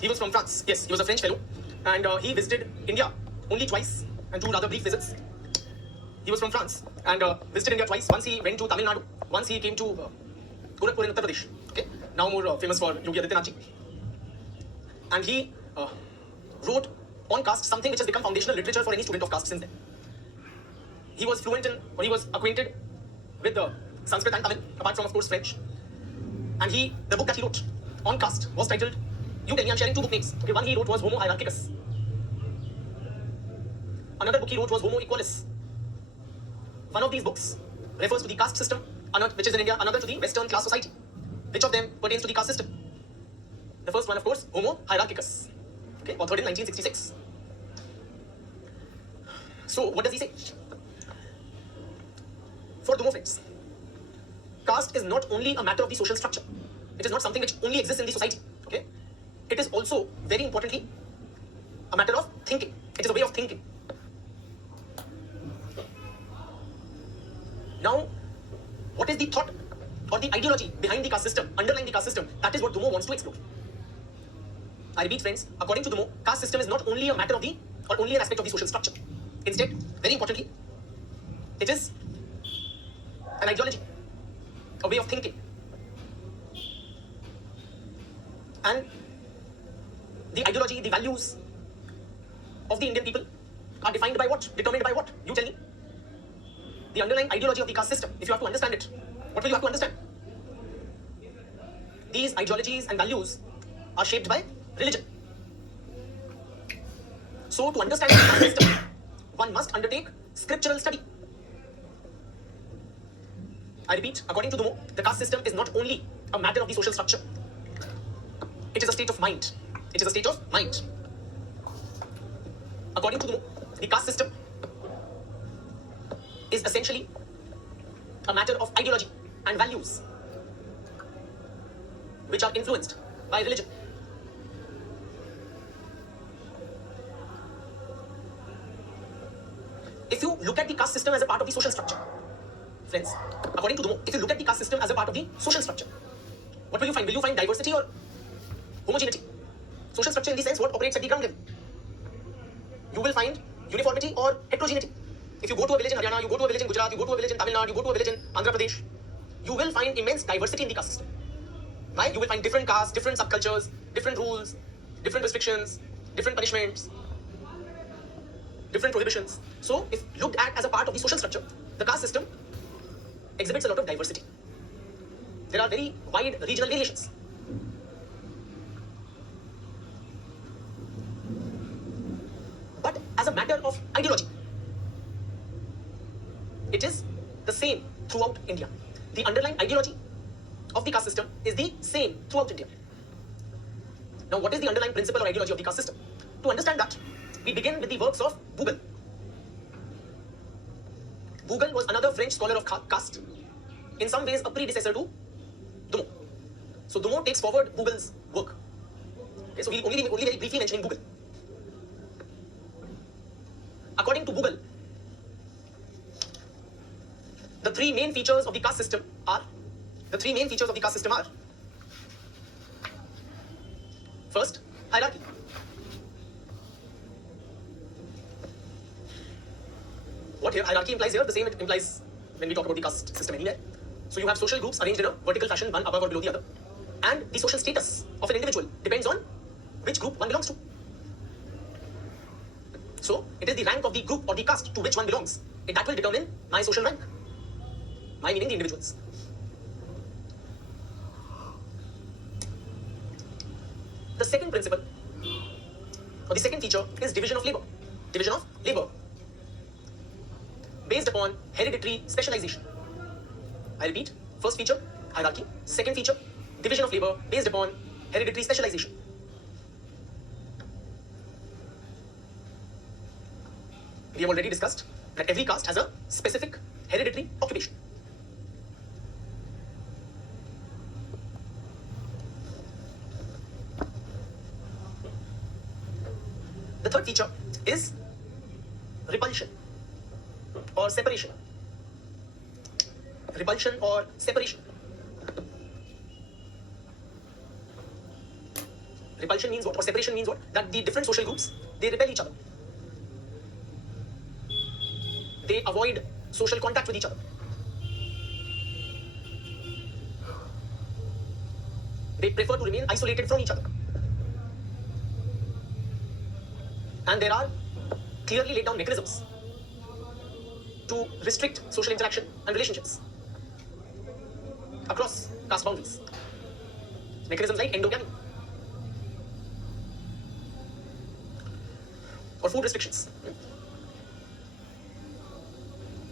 He was from France. Yes, he was a French fellow, and he visited India only twice and two rather brief visits. He was from France and visited India twice. Once he went to Tamil Nadu. Once he came to Gorakhpur in Uttar Pradesh. Okay, now more famous for Yogi Adityanath. And he wrote on caste something which has become foundational literature for any student of caste since then. He was fluent in, or he was acquainted with Sanskrit and Tamil, apart from of course French. And the book that he wrote on caste was titled, you tell me, I'm sharing two book names. Okay, one he wrote was Homo Hierarchicus. Another book he wrote was Homo Equalis. One of these books refers to the caste system, which is in India, another to the Western class society. Which of them pertains to the caste system? The first one, of course, Homo Hierarchicus. Okay, authored in 1966. So, what does he say? For Dumo friends, caste is not only a matter of the social structure. It is not something which only exists in the society. Okay? It is also, very importantly, a matter of thinking. It is a way of thinking. Now, what is the thought or the ideology behind the caste system, underlying the caste system? That is what Dumo wants to explore. I repeat, friends, according to Dumo, caste system is not only a matter of or only an aspect of the social structure. Instead, very importantly, it is an ideology, a way of thinking. And the ideology, the values of the Indian people are defined by what? Determined by what? You tell me. The underlying ideology of the caste system, if you have to understand it, what will you have to understand? These ideologies and values are shaped by religion. So, to understand the caste system, one must undertake scriptural study. I repeat, according to Dumo, the caste system is not only a matter of the social structure. It is a state of mind. It is a state of mind. According to Dumo, the caste system is essentially a matter of ideology and values which are influenced by religion. If you look at the caste system as a part of the social structure, friends, according to Dumo, if you look at the caste system as a part of the social structure, what will you find? Will you find diversity or homogeneity? Social structure in the sense what operates at the ground level. You will find uniformity or heterogeneity. If you go to a village in Haryana, you go to a village in Gujarat, you go to a village in Tamil Nadu, you go to a village in Andhra Pradesh, you will find immense diversity in the caste system. Right? You will find different castes, different subcultures, different rules, different restrictions, different punishments, different prohibitions. So, if looked at as a part of the social structure, the caste system exhibits a lot of diversity. There are very wide regional variations. But as a matter of ideology, it is the same throughout India. The underlying ideology of the caste system is the same throughout India. Now, what is the underlying principle or ideology of the caste system? To understand that, we begin with the works of Bougal. Bougal was another French scholar of caste, in some ways a predecessor to Dumo. So Dumo takes forward Bougal's work. Okay, so we'll only very briefly mentioning Bougal. According to Bougal, the three main features of the caste system are first, hierarchy. What here hierarchy implies here? The same it implies when we talk about the caste system anywhere. So you have social groups arranged in a vertical fashion, one above or below the other. And the social status of an individual depends on which group one belongs to. So it is the rank of the group or the caste to which one belongs. That will determine my social rank. My meaning the individuals. The second principle, or the second feature, is division of labor. Division of labor, based upon hereditary specialization. I repeat, first feature, hierarchy. Second feature, division of labor based upon hereditary specialization. We have already discussed that every caste has a specific hereditary occupation. The third feature is repulsion or separation. Repulsion or separation. Repulsion means what? Or separation means what? That the different social groups, they repel each other. They avoid social contact with each other. They prefer to remain isolated from each other. And there are clearly laid down mechanisms to restrict social interaction and relationships across caste boundaries. Mechanisms like endogamy or food restrictions,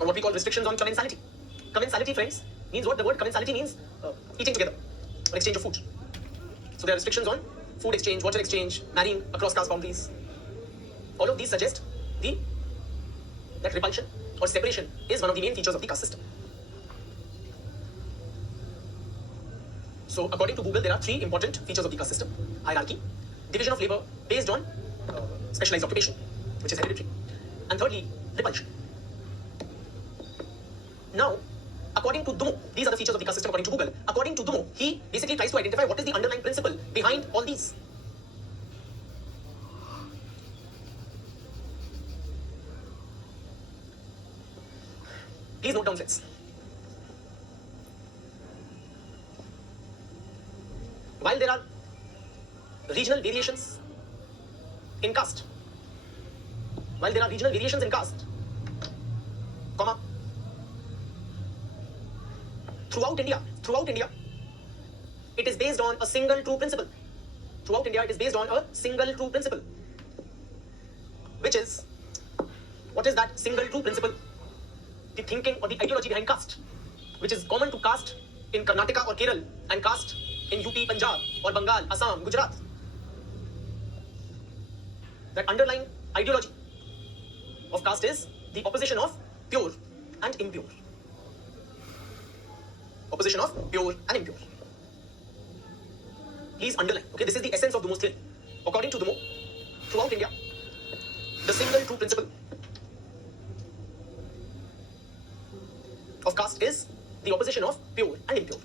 or what we call restrictions on commensality. Commensality, friends, means what? The word commensality means eating together or exchange of food. So there are restrictions on food exchange, water exchange, marrying across caste boundaries. All of these suggest that repulsion or separation is one of the main features of the caste system. So according to Google, there are 3 important features of the caste system: hierarchy, division of labor based on specialized occupation, which is hereditary, and thirdly, repulsion. Now, according to Dumo, these are the features of the caste system according to Google. According to Dumo, he basically tries to identify what is the underlying principle behind all these. Please note down, friends. While there are regional variations in caste, comma, throughout India, it is based on a single true principle. Throughout India, it is based on a single true principle. Which is, what is that single true principle? The thinking or the ideology behind caste, which is common to caste in Karnataka or Kerala and caste in UP, Punjab or Bengal, Assam, Gujarat. That underlying ideology of caste is the opposition of pure and impure. Opposition of pure and impure. Please underline. Okay, this is the essence of Dumo's theory. According to Dumo, throughout India, the single true principle of caste is the opposition of pure and impure.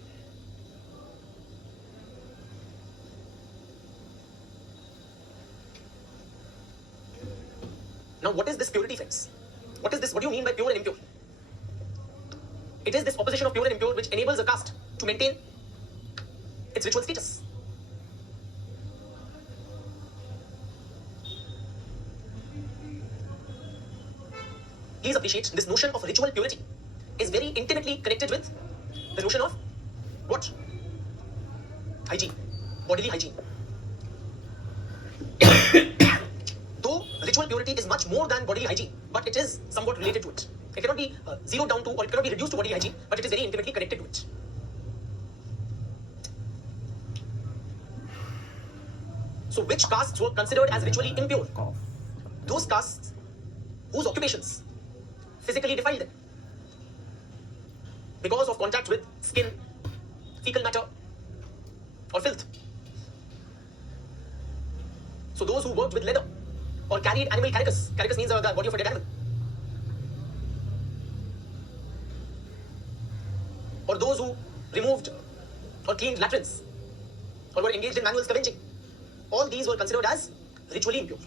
Now, what is this purity, friends? What is this? What do you mean by pure and impure? It is this opposition of pure and impure which enables a caste to maintain its ritual status. Please appreciate this notion of ritual purity is very intimately connected with the notion of what? Hygiene, bodily hygiene. Though ritual purity is much more than bodily hygiene, but it is somewhat related to it. It cannot be zeroed down to, or it cannot be reduced to bodily hygiene, but it is very intimately connected to it. So which castes were considered as ritually impure? Those castes whose occupations physically defiled them because of contact with skin, fecal matter, or filth. So those who worked with leather or carried animal carcass means the body of a dead animal, or those who removed or cleaned latrines or were engaged in manual scavenging, all these were considered as ritually impure.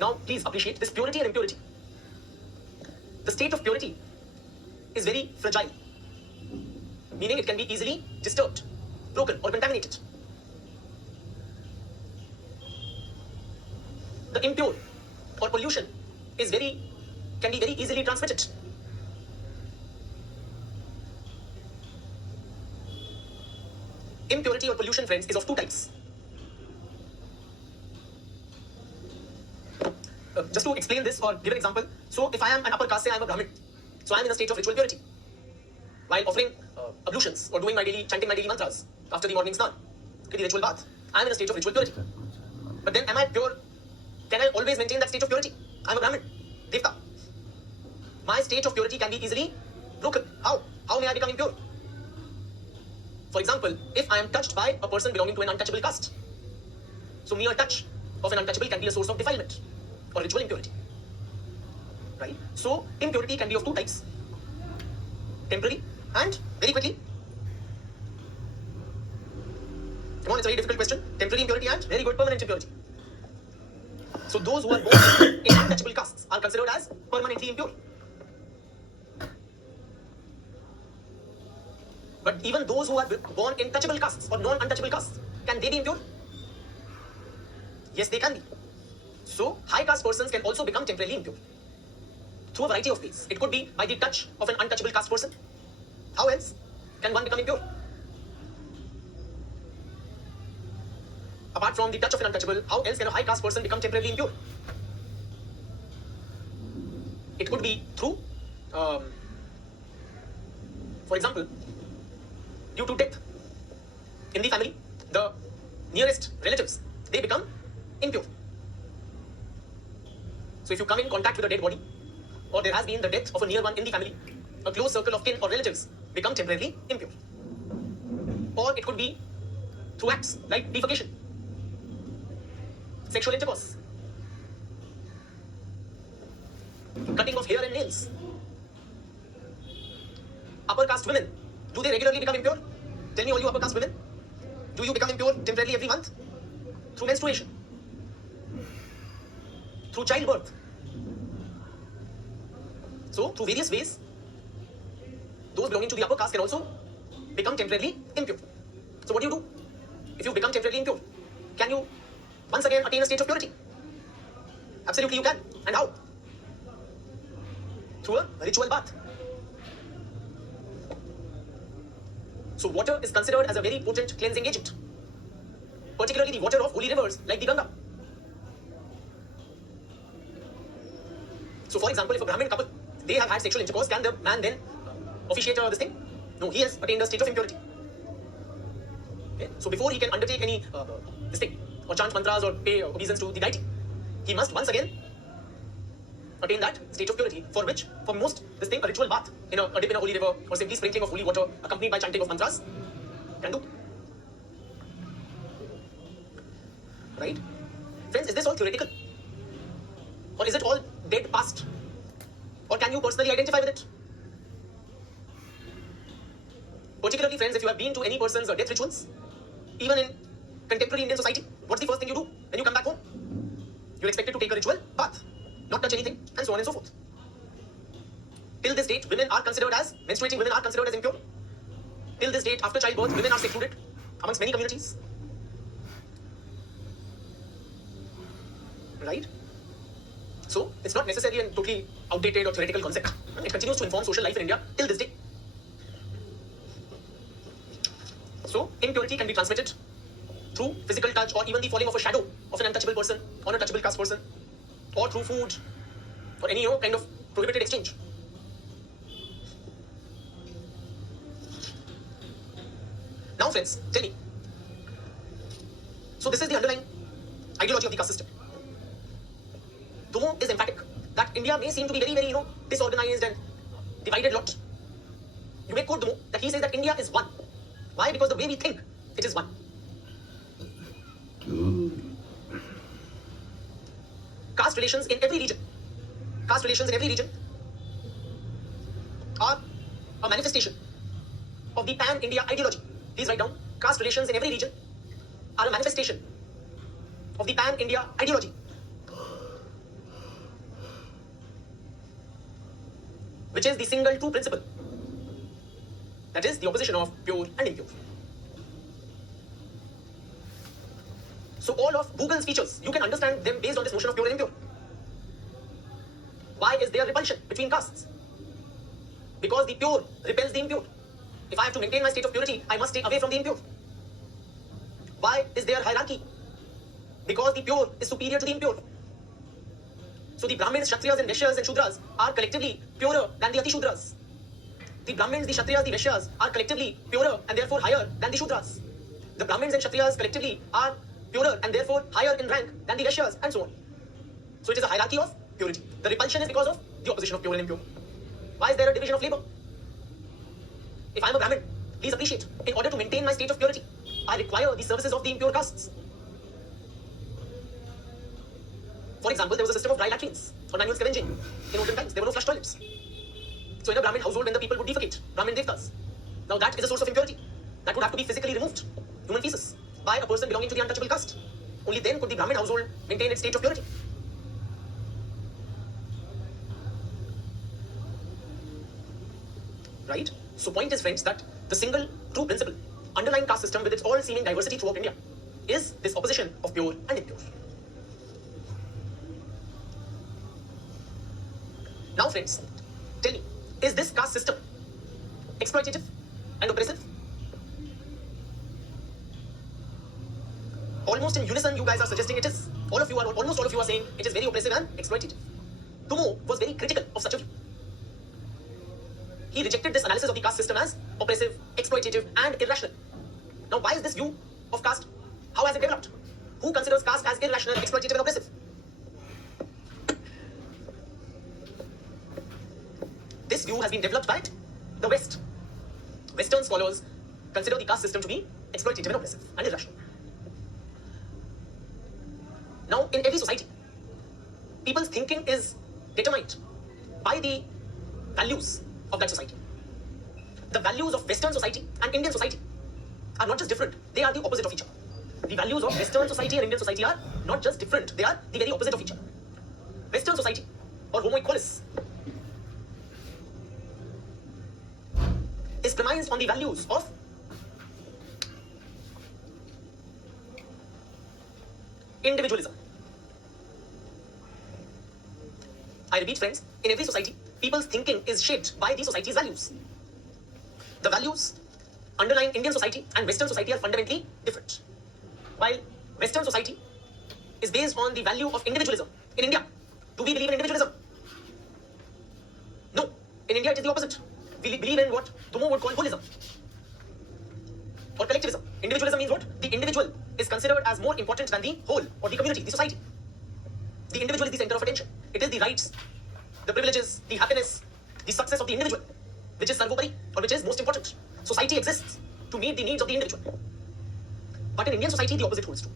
Now, please appreciate this purity and impurity. The state of purity is very fragile, meaning it can be easily disturbed, broken, or contaminated. The impure or pollution can be very easily transmitted. Impurity or pollution, friends, is of 2 types. Just to explain this or give an example, so if I am an upper caste, say I am a Brahmin, so I am in a state of ritual purity. While offering ablutions or doing chanting my daily mantras after the morning snan, the ritual bath, I am in a state of ritual purity. But then, am I pure? Can I always maintain that state of purity? I am a Brahmin, Devta. My state of purity can be easily broken. How? How may I become impure? For example, if I am touched by a person belonging to an untouchable caste, so mere touch of an untouchable can be a source of defilement or ritual impurity. Right? So, impurity can be of 2 types: temporary and, very quickly, Come on, it's a very difficult question. Temporary impurity and very good permanent impurity. So those who are born in untouchable castes are considered as permanently impure. But even those who are born in touchable castes or non-untouchable castes, can they be impure? Yes, they can be. So high caste persons can also become temporarily impure through a variety of ways. It could be by the touch of an untouchable caste person. How else can one become impure? Apart from the touch of an untouchable, how else can a high caste person become temporarily impure? It could be through, for example, due to death in the family, the nearest relatives, they become impure. So if you come in contact with a dead body, or there has been the death of a near one in the family, a close circle of kin or relatives become temporarily impure. Or it could be through acts like defecation, sexual intercourse, cutting of hair and nails. Upper caste women, do they regularly become impure? Tell me, all you upper caste women, do you become impure temporarily every month? Through menstruation, through childbirth. So, through various ways, those belonging to the upper caste can also become temporarily impure. So, what do you do if you become temporarily impure? Can you once again attain a state of purity? Absolutely, you can. And how? Through a ritual bath. So, water is considered as a very potent cleansing agent, particularly the water of holy rivers like the Ganga. So, for example, if a Brahmin couple, they have had sexual intercourse, can the man then officiate this thing? No, he has attained a state of impurity. Okay? So, before he can undertake any this thing, or chant mantras or pay obeisance to the deity, he must once again attain that state of purity, for which, for most, this thing, a ritual bath in a dip in a holy river, or simply sprinkling of holy water accompanied by chanting of mantras, can do. Right? Friends, is this all theoretical? Or is it all dead past? Or can you personally identify with it? Particularly, friends, if you have been to any person's death rituals, even in contemporary Indian society, what's the first thing you do when you come back home? You're expected to take a ritual bath, not touch anything, and so on and so forth. Till this date, menstruating women are considered as impure. Till this date, after childbirth, women are secluded amongst many communities. Right? So, it's not necessarily a totally outdated or theoretical concept. It continues to inform social life in India till this day. So, impurity can be transmitted through physical touch, or even the falling of a shadow of an untouchable person on a touchable caste person, or through food, or any kind of prohibited exchange. Now, friends, tell me. So, this is the underlying ideology of the caste system. Dumo is emphatic that India may seem to be very, very, disorganized and divided lot. You may quote Dumo that he says that India is one. Why? Because the way we think, it is one. Caste relations in every region are a manifestation of the pan-India ideology. Please write down. Caste relations in every region are a manifestation of the pan-India ideology, which is the single true principle. That is the opposition of pure and impure. So all of Google's features, you can understand them based on this notion of pure and impure. Why is there repulsion between castes? Because the pure repels the impure. If I have to maintain my state of purity, I must stay away from the impure. Why is there hierarchy? Because the pure is superior to the impure. So the Brahmins, Kshatriyas and Vaishyas and Shudras are collectively purer than the Ati-Shudras. The Brahmins, the Kshatriyas, the Vaishyas are collectively purer and therefore higher than the Shudras. The Brahmins and Kshatriyas collectively are purer and therefore higher in rank than the Vaishyas, and so on. So it is a hierarchy of purity. The repulsion is because of the opposition of pure and impure. Why is there a division of labor? If I am a Brahmin, please appreciate, in order to maintain my state of purity, I require the services of the impure castes. For example, there was a system of dry latrines or manual scavenging in olden times. There were no flush toilets. So in a Brahmin household, when the people would defecate, Brahmin devtas, now that is a source of impurity. That would have to be physically removed, human feces. by a person belonging to the untouchable caste. Only then could the Brahmin household maintain its state of purity. Right? So point is, friends, that the single true principle underlying caste system with its all seeming diversity throughout India is this opposition of pure and impure. Now friends, tell me, is this caste system exploitative and oppressive? Almost in unison, you guys are suggesting it is. Almost all of you are saying it is very oppressive and exploitative. Tumo was very critical of such a view. He rejected this analysis of the caste system as oppressive, exploitative, and irrational. Now, why is this view of caste? How has it developed? Who considers caste as irrational, exploitative, and oppressive? This view has been developed by the West. Western scholars consider the caste system to be exploitative and oppressive and irrational. Now, in every society, people's thinking is determined by the values of that society. The values of Western society and Indian society are not just different, they are the opposite of each other. The values of Western society and Indian society are not just different, they are the very opposite of each other. Western society, or Homo equalis, is premised on the values of individualism. I repeat, friends, in every society, people's thinking is shaped by the society's values. The values underlying Indian society and Western society are fundamentally different. While Western society is based on the value of individualism, in India, do we believe in individualism? No. In India, it is the opposite. We believe in what Tumo would call holism or collectivism. Individualism means what? The individual is considered as more important than the whole or the community, the society. The individual is the center of attention. It is the rights, the privileges, the happiness, the success of the individual, which is sarvopari or which is most important. Society exists to meet the needs of the individual. But in Indian society, the opposite holds true.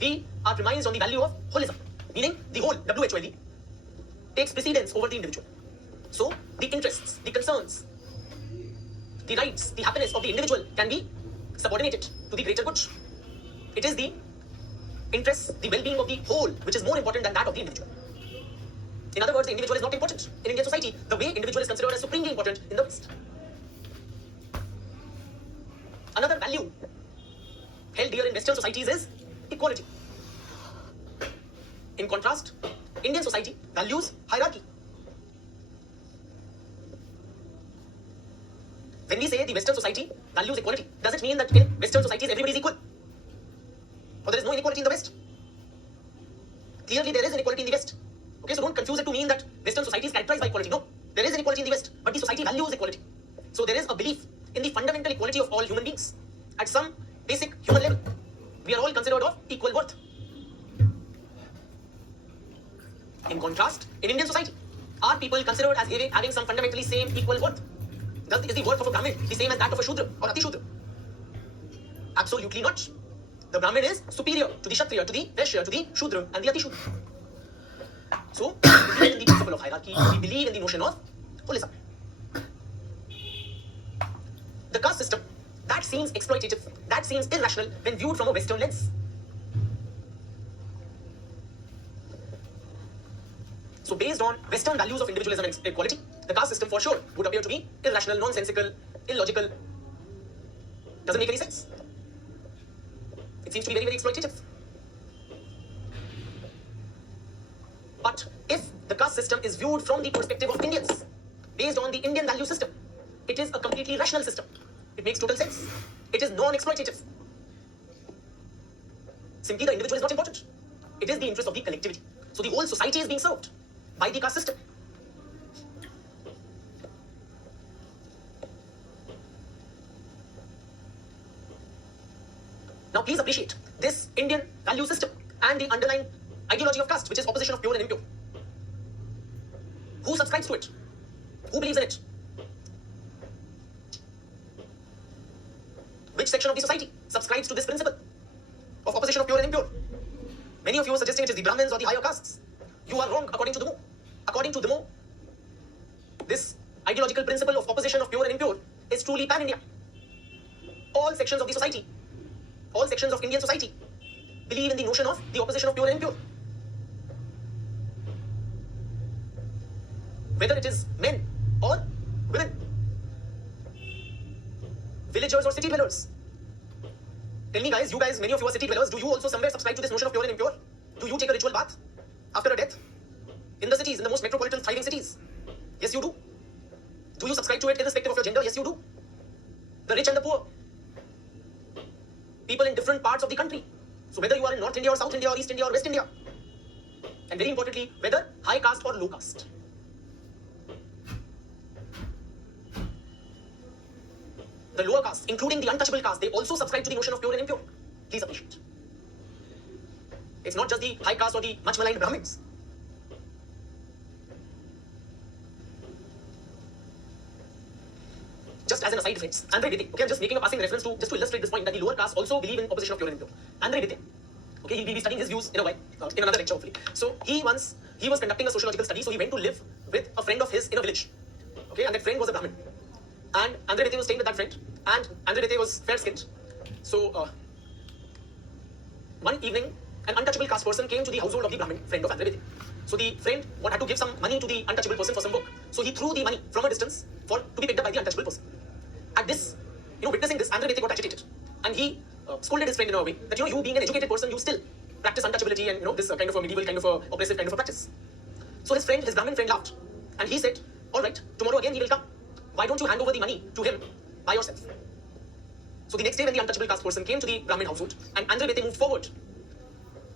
We are premised on the value of holism, meaning the whole, WHOL, takes precedence over the individual. So, the interests, the concerns, the rights, the happiness of the individual can be subordinated to the greater good. It is the interests, the well-being of the whole, which is more important than that of the individual. In other words, the individual is not important in Indian society the way individual is considered as supremely important in the West. Another value held dear in Western societies is equality. In contrast, Indian society values hierarchy. When we say the Western society values equality, does it mean that in Western societies everybody is equal? Or there is no inequality in the West? Clearly there is inequality in the West. Okay, so don't confuse it to mean that Western society is characterized by equality. No, there is inequality in the West, but the society values equality. So there is a belief in the fundamental equality of all human beings. At some basic human level, we are all considered of equal worth. In contrast, in Indian society, are people considered as having some fundamentally same equal worth? Is the worth of a Brahmin the same as that of a Shudra or Ati Shudra? Absolutely not. The Brahmin is superior to the Kshatriya, to the Vaishya, to the Shudra and the Ati Shudra. So, we believe in the principle of hierarchy, we believe in the notion of holism. The caste system, that seems exploitative, that seems irrational when viewed from a Western lens. So based on Western values of individualism and equality, the caste system for sure would appear to be irrational, nonsensical, illogical. Doesn't make any sense. It seems to be very, very exploitative. But if the caste system is viewed from the perspective of Indians, based on the Indian value system, it is a completely rational system. It makes total sense. It is non-exploitative. Simply the individual is not important. It is the interest of the collectivity. So the whole society is being served by the caste system. Now please appreciate this Indian value system and the underlying ideology of caste, which is opposition of pure and impure. Who subscribes to it? Who believes in it? Which section of the society subscribes to this principle of opposition of pure and impure? Many of you are suggesting it is the Brahmins or the higher castes. You are wrong according to Demo. According to Demo, this ideological principle of opposition of pure and impure is truly pan-India. All sections of the society all sections of Indian society believe in the notion of the opposition of pure and impure. Whether it is men or women, villagers or city dwellers. Tell me guys, many of you are city dwellers, do you also somewhere subscribe to this notion of pure and impure? Do you take a ritual bath after a death? In the cities, in the most metropolitan thriving cities? Yes, you do. Do you subscribe to it irrespective of your gender? Yes, you do. The rich and the poor. People in different parts of the country. So whether you are in North India or South India or East India or West India. And very importantly, whether high caste or low caste. The lower caste, including the untouchable caste, they also subscribe to the notion of pure and impure. Please appreciate. It's not just the high caste or the much maligned Brahmins. Just as an aside, friends, Andre Bete, okay, I'm just making a passing reference to, just to illustrate this point, that the lower caste also believe in opposition of pure and impure. Andre Bete, okay, he'll be studying his views in a while, in another lecture hopefully. So he was conducting a sociological study, so he went to live with a friend of his in a village, okay, and that friend was a Brahmin. And Andre Bete was staying with that friend, and Andre Bete was fair-skinned. So one evening, an untouchable caste person came to the household of the Brahmin friend of Andre Bete. So the friend had to give some money to the untouchable person for some work. So he threw the money from a distance to be picked up by the untouchable person. At this, witnessing this, Andre Bete got agitated, and he scolded his friend in a way that you being an educated person, you still practice untouchability and this kind of a medieval, kind of a oppressive kind of a practice. So his Brahmin friend laughed, and he said, "All right, tomorrow again he will come. Why don't you hand over the money to him by yourself?" So the next day when the untouchable caste person came to the Brahmin household and Andre Bete moved forward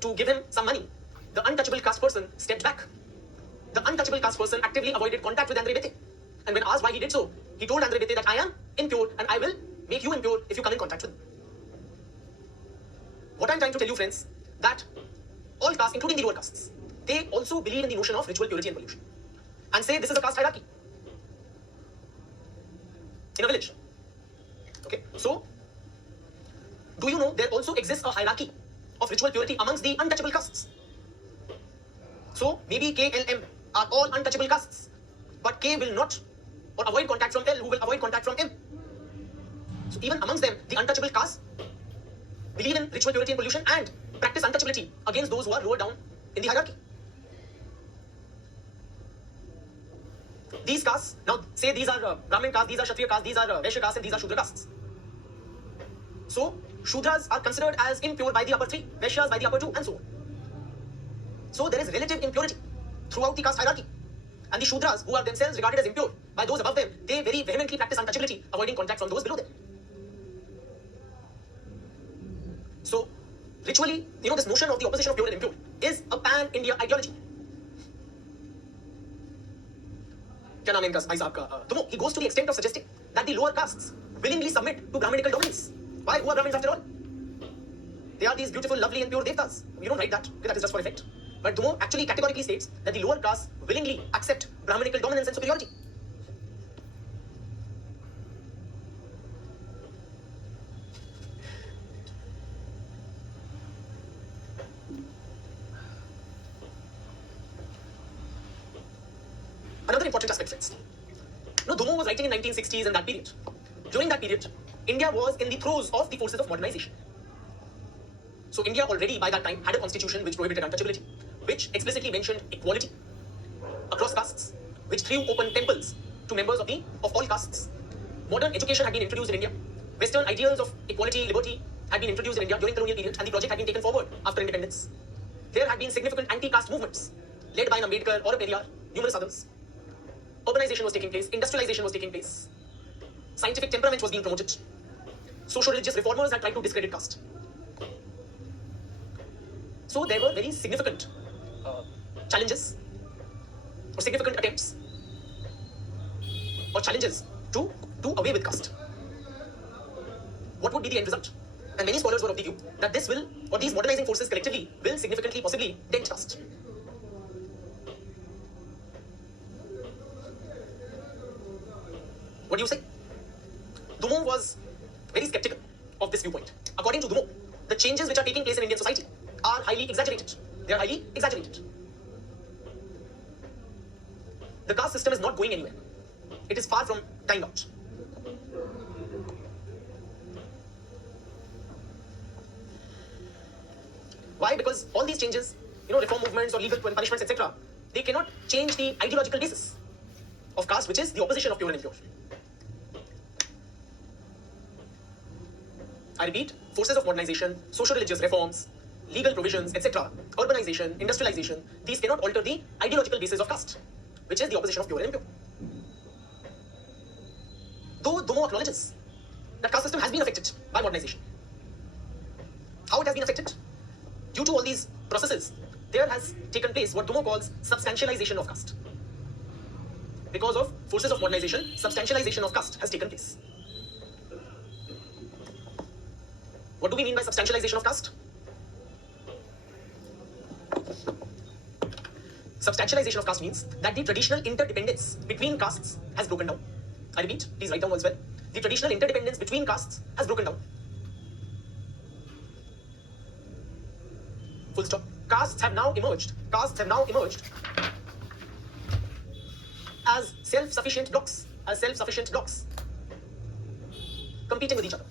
to give him some money, the untouchable caste person stepped back. The untouchable caste person actively avoided contact with Andre Bete. And when asked why he did so, he told Andre Bete that I am impure and I will make you impure if you come in contact with me. What I'm trying to tell you, friends, that all castes, including the lower castes, they also believe in the notion of ritual purity and pollution and say this is a caste hierarchy in a village. Okay, so do you know there also exists a hierarchy of ritual purity amongst the untouchable castes? So maybe K, L, M are all untouchable castes, but K will not or avoid contact from L, who will avoid contact from M. So even amongst them, the untouchable castes believe in ritual purity and pollution and practice untouchability against those who are lower down in the hierarchy. These castes, now say these are Brahmin castes, these are Kshatriya castes, these are Vaishya castes, and these are Shudra castes. So Shudras are considered as impure by the upper three, Vaishyas by the upper two, and so on. So there is relative impurity throughout the caste hierarchy. And the Shudras, who are themselves regarded as impure by those above them, they very vehemently practice untouchability, avoiding contact from those below them. So, ritually, this notion of the opposition of pure and impure is a pan-India ideology. क्या नाम है इनका भाई साहब का? तो he goes to the extent of suggesting that the lower castes willingly submit to Brahminical dominance. Why? Who are Brahmins after all? They are these beautiful, lovely, and pure devtas. We don't write that. Okay, that is just for effect. But Dhumo actually categorically states that the lower castes willingly accept Brahminical dominance and superiority. Another important aspect, friends. Dhumo was writing in 1960s and that period. During that period, India was in the throes of the forces of modernization. So India already by that time had a constitution which prohibited untouchability, which explicitly mentioned equality across castes, which threw open temples to members of all castes. Modern education had been introduced in India. Western ideals of equality, liberty had been introduced in India during the colonial period, and the project had been taken forward after independence. There had been significant anti-caste movements led by an Ambedkar or a Periyar, numerous others. Urbanization was taking place, industrialization was taking place, scientific temperament was being promoted. Social religious reformers had tried to discredit caste. So there were very significant challenges or significant attempts or challenges to do away with caste. What would be the end result? And many scholars were of the view that this will, or these modernizing forces collectively, will significantly, possibly dent caste. What do you say? Dhumo was very skeptical of this viewpoint. According to Dhumo, the changes which are taking place in Indian society are highly exaggerated. They are highly exaggerated. The caste system is not going anywhere. It is far from dying out. Why? Because all these changes, reform movements or legal punishments, etc., they cannot change the ideological basis of caste, which is the opposition of pure and impure. I repeat, forces of modernization, social-religious reforms, legal provisions, etc., urbanization, industrialization, these cannot alter the ideological basis of caste, which is the opposition of pure and impure. Though Domo acknowledges that caste system has been affected by modernization. How it has been affected? Due to all these processes, there has taken place what Domo calls substantialization of caste. Because of forces of modernization, substantialization of caste has taken place. What do we mean by substantialization of caste? Substantialization of caste means that the traditional interdependence between castes has broken down. I repeat, please write down as well. The traditional interdependence between castes has broken down. Full stop. Castes have now emerged as self-sufficient blocks, competing with each other.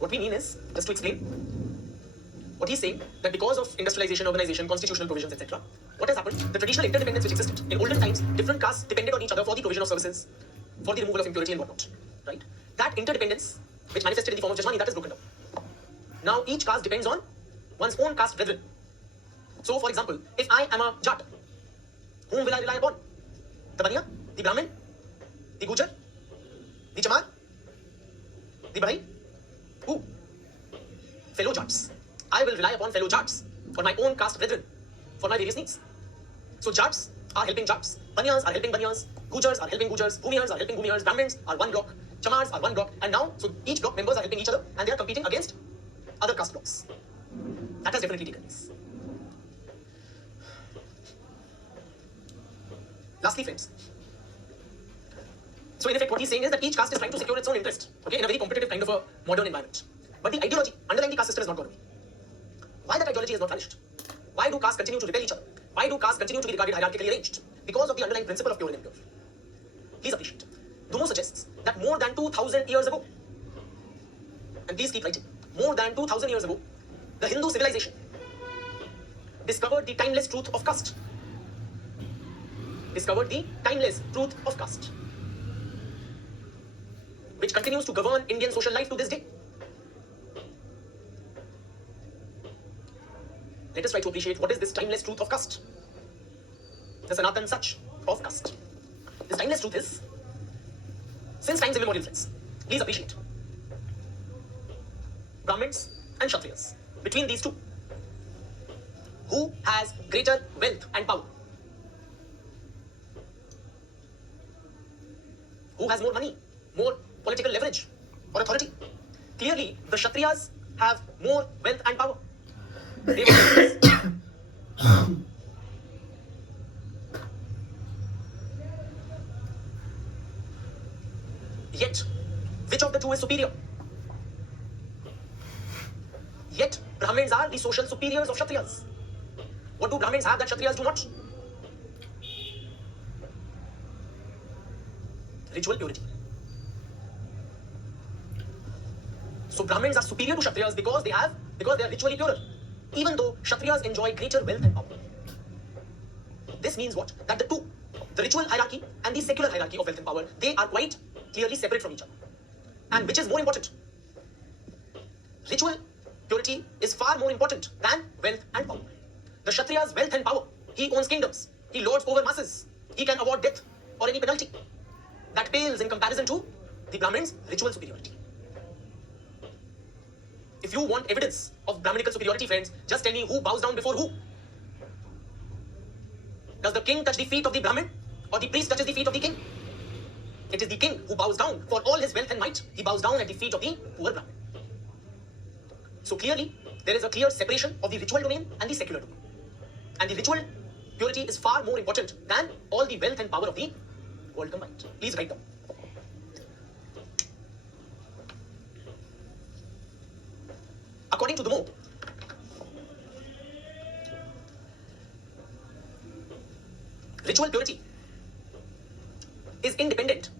What we mean is, just to explain, what he's saying, that because of industrialization, urbanization, constitutional provisions, etc., what has happened, the traditional interdependence which existed in olden times, different castes depended on each other for the provision of services, for the removal of impurity and whatnot, right? That interdependence, which manifested in the form of Jajmani, that is broken down. Now each caste depends on one's own caste brethren. So, for example, if I am a Jat, whom will I rely upon? The Baniya, the Brahmin, the Gujar, the Chamar, the Bahai? Who? Fellow Jats. I will rely upon fellow Jats for my own caste brethren, for my various needs. So Jats are helping Jats, Baniyas are helping Baniyas, Gujars are helping Gujars, Bhumiyars are helping Bhumiyars, Brahmins are one block, Chamars are one block, and now, so each block members are helping each other and they are competing against other caste blocks. That has definitely taken place. Lastly, friends. So in effect, what he's saying is that each caste is trying to secure its own interest, okay, in a very competitive kind of a modern environment. But the ideology underlying the caste system is not going to be. Why that ideology is not vanished? Why do castes continue to repel each other? Why do castes continue to be regarded hierarchically arranged? Because of the underlying principle of pure and impure. Please appreciate. Dumo suggests that more than 2,000 years ago, and please keep writing, more than 2,000 years ago, the Hindu civilization discovered the timeless truth of caste. Which continues to govern Indian social life to this day. Let us try to appreciate what is this timeless truth of caste. The Sanatan Sach of caste. This timeless truth is, since times immemorial, friends, please appreciate, Brahmins and Kshatriyas, between these two, who has greater wealth and power? Who has more money, more political leverage or authority? Clearly, the Kshatriyas have more wealth and power. They were Yet, which of the two is superior? Yet, Brahmins are the social superiors of Kshatriyas. What do Brahmins have that Kshatriyas do not? Ritual purity. So Brahmins are superior to Kshatriyas because they are ritually purer, even though Kshatriyas enjoy greater wealth and power. This means what? That the two, the ritual hierarchy and the secular hierarchy of wealth and power, they are quite clearly separate from each other. And which is more important? Ritual purity is far more important than wealth and power. The Kshatriya's wealth and power, he owns kingdoms, he lords over masses, he can award death or any penalty. That pales in comparison to the Brahmins' ritual superiority. If you want evidence of Brahminical superiority, friends, just tell me who bows down before who. Does the king touch the feet of the Brahmin or the priest touches the feet of the king? It is the king who bows down for all his wealth and might. He bows down at the feet of the poor Brahmin. So clearly, there is a clear separation of the ritual domain and the secular domain. And the ritual purity is far more important than all the wealth and power of the world combined. Please write down. According to the Mo, ritual purity is independent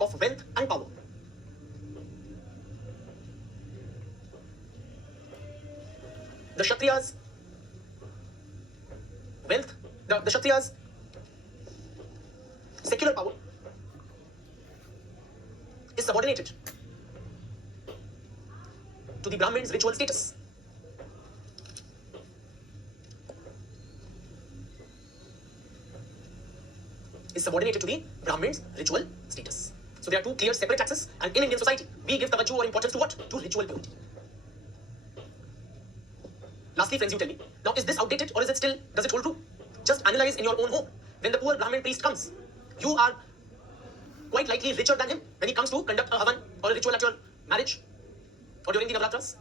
of wealth and power. the Kshatriyas' wealth, the Kshatriyas' secular power is subordinated to the Brahmin's ritual status. Is subordinated to the Brahmin's ritual status. So there are two clear separate axes, and in Indian society, we give tawajjuh or importance to what? To ritual purity. Lastly, friends, you tell me, now is this outdated or is it still, does it hold true? Just analyze in your own home. When the poor Brahmin priest comes, you are quite likely richer than him when he comes to conduct a havan or a ritual at your marriage or during the Navratras.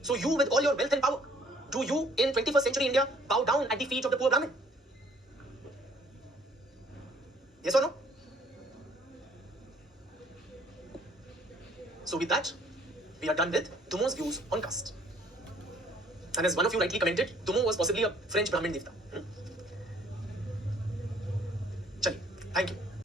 So you, with all your wealth and power, do you in 21st century India bow down at the feet of the poor Brahmin? Yes or no? So with that, we are done with Dumo's views on caste. And as one of you rightly commented, Dumo was possibly a French Brahmin Devta. Chaliye, thank you.